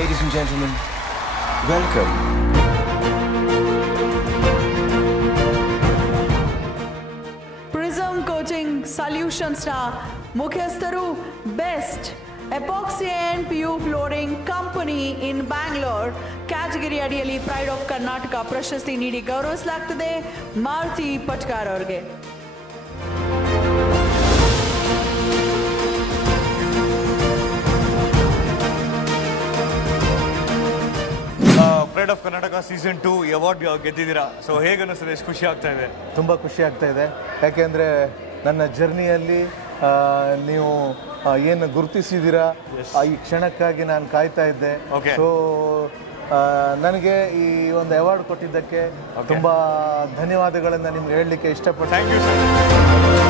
Ladies and gentlemen, welcome. Prism Coating Solutions na ಮುಖ್ಯಸ್ಥರು best epoxy and PU flooring company in Bangalore category ಅಡಿಯಲ್ಲಿ pride of Karnataka ಪ್ರಶಸ್ತಿ ನೀಡಿ ಗೌರವಿಸಲಾಗ್ತದೆ ಮಾರುತಿ ಪಟ್ಕಾರ್ ಅವರಿಗೆ. Pride of Karnataka season 2 award ಗೆದ್ದಿದ್ದೀರಾ. So ಹೇಗೆ ಅನ್ನಿಸ್ತದೆ? ಎಷ್ಟು ಖುಷಿ ಆಗ್ತಾ ಇದೆ? ತುಂಬ ಖುಷಿ ಆಗ್ತಾ ಇದೆ. ಯಾಕೆಂದರೆ ನನ್ನ ಜರ್ನಿಯಲ್ಲಿ ನೀವು ಏನು ಗುರುತಿಸಿದ್ದೀರಾ ಈ ಕ್ಷಣಕ್ಕಾಗಿ ನಾನು ಕಾಯ್ತಾ ಇದ್ದೆ. ಸೊ ನನಗೆ ಈ ಒಂದು ಅವಾರ್ಡ್ ಕೊಟ್ಟಿದ್ದಕ್ಕೆ ತುಂಬ ಧನ್ಯವಾದಗಳನ್ನು ನಿಮ್ಗೆ ಹೇಳಲಿಕ್ಕೆ ಇಷ್ಟಪಡ್ತೀನಿ. Thank you sir.